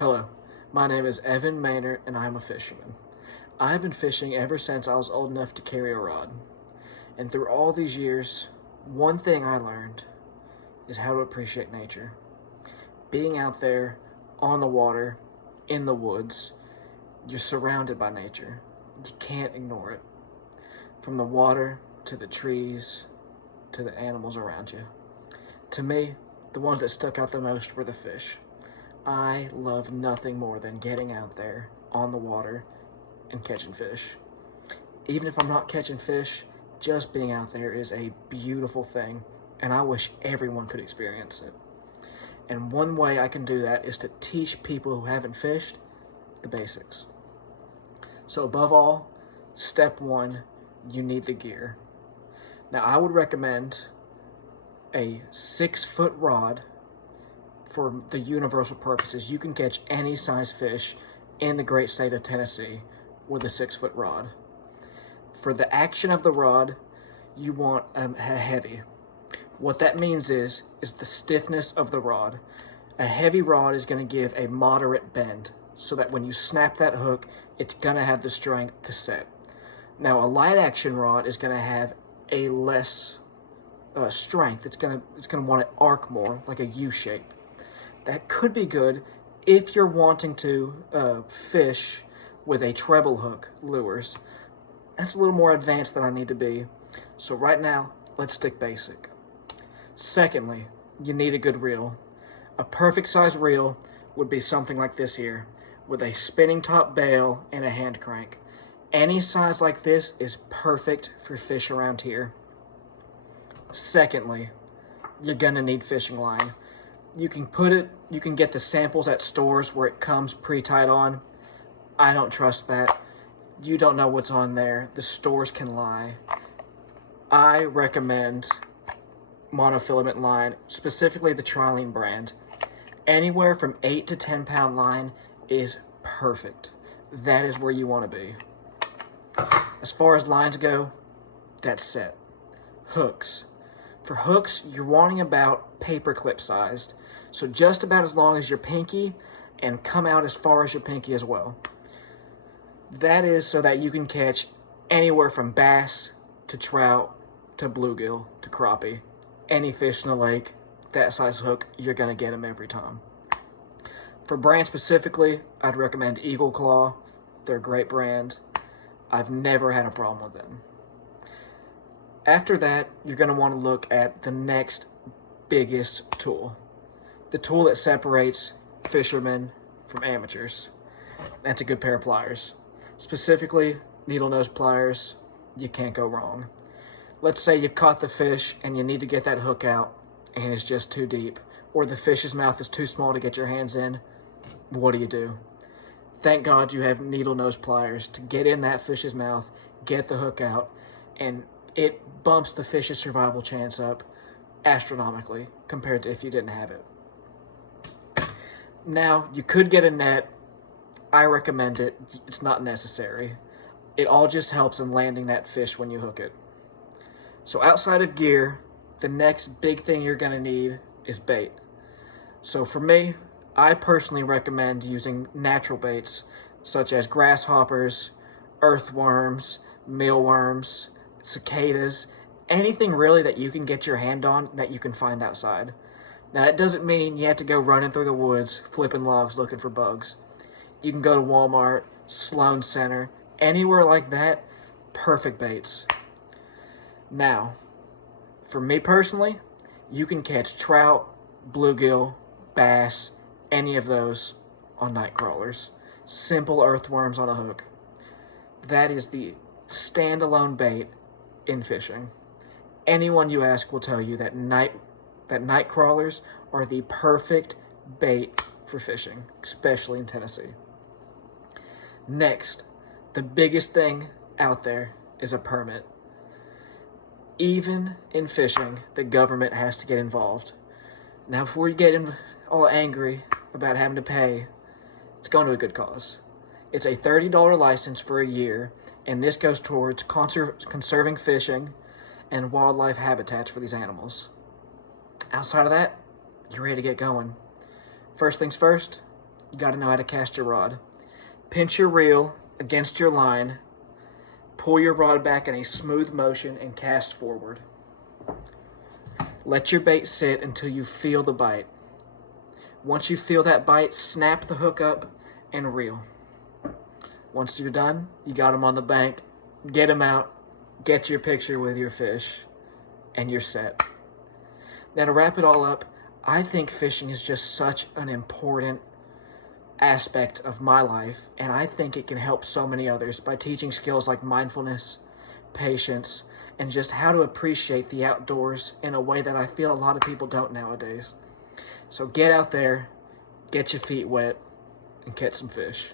Hello, my name is Evan Maynard and I am a fisherman. I have been fishing ever since I was old enough to carry a rod. And through all these years, one thing I learned is how to appreciate nature. Being out there on the water, in the woods, you're surrounded by nature. You can't ignore it. From the water to the trees to the animals around you. To me, the ones that stuck out the most were the fish. I love nothing more than getting out there on the water and catching fish. Even if I'm not catching fish, just being out there is a beautiful thing, and I wish everyone could experience it. And one way I can do that is to teach people who haven't fished the basics. So above all, step one, you need the gear. Now I would recommend a 6-foot rod for the universal purposes. You can catch any size fish in the great state of Tennessee with a 6-foot rod. For the action of the rod, you want a heavy. What that means is the stiffness of the rod. A heavy rod is going to give a moderate bend so that when you snap that hook, it's going to have the strength to set. Now a light action rod is going to have a less strength. It's going to want to arc more, like a U shape. That could be good if you're wanting to fish with a treble hook lures. That's a little more advanced than I need to be. So right now, let's stick basic. Secondly, you need a good reel. A perfect size reel would be something like this here, with a spinning top bail and a hand crank. Any size like this is perfect for fish around here. Secondly, you're gonna need fishing line. You can get the samples at stores where it comes pre-tied on. I don't trust that. You don't know what's on there. The stores can lie. I recommend monofilament line, specifically the Trilene brand. Anywhere from 8 to 10 pound line is perfect. That is where you want to be. As far as lines go, that's set. Hooks. For hooks, you're wanting about paper clip sized. So just about as long as your pinky and come out as far as your pinky as well. That is so that you can catch anywhere from bass to trout to bluegill to crappie. Any fish in the lake, that size hook, you're gonna get them every time. For brand specifically, I'd recommend Eagle Claw. They're a great brand. I've never had a problem with them. After that, you're going to want to look at the next biggest tool. The tool that separates fishermen from amateurs. That's a good pair of pliers. Specifically, needle nose pliers. You can't go wrong. Let's say you've caught the fish and you need to get that hook out and it's just too deep, or the fish's mouth is too small to get your hands in. What do? Thank God you have needle nose pliers to get in that fish's mouth, get the hook out, and it bumps the fish's survival chance up astronomically compared to if you didn't have it. Now, you could get a net. I recommend it. It's not necessary. It all just helps in landing that fish when you hook it. So outside of gear, the next big thing you're going to need is bait. So for me, I personally recommend using natural baits such as grasshoppers, earthworms, mealworms, cicadas, anything really that you can get your hand on that you can find outside. Now that doesn't mean you have to go running through the woods, flipping logs, looking for bugs. You can go to Walmart, Sloan Center, anywhere like that, perfect baits. Now, for me personally, you can catch trout, bluegill, bass, any of those on night crawlers. Simple earthworms on a hook. That is the standalone bait in fishing. Anyone you ask will tell you that night crawlers are the perfect bait for fishing, especially in Tennessee. Next, the biggest thing out there is a permit. Even in fishing, the government has to get involved. Now, before you get all angry about having to pay, it's going to a good cause. It's a $30 license for a year, and this goes towards conserving fishing and wildlife habitats for these animals. Outside of that, you're ready to get going. First things first, you got to know how to cast your rod. Pinch your reel against your line, pull your rod back in a smooth motion, and cast forward. Let your bait sit until you feel the bite. Once you feel that bite, snap the hook up and reel. Once you're done, you got them on the bank, get them out, get your picture with your fish, and you're set. Now to wrap it all up, I think fishing is just such an important aspect of my life, and I think it can help so many others by teaching skills like mindfulness, patience, and just how to appreciate the outdoors in a way that I feel a lot of people don't nowadays. So get out there, get your feet wet, and catch some fish.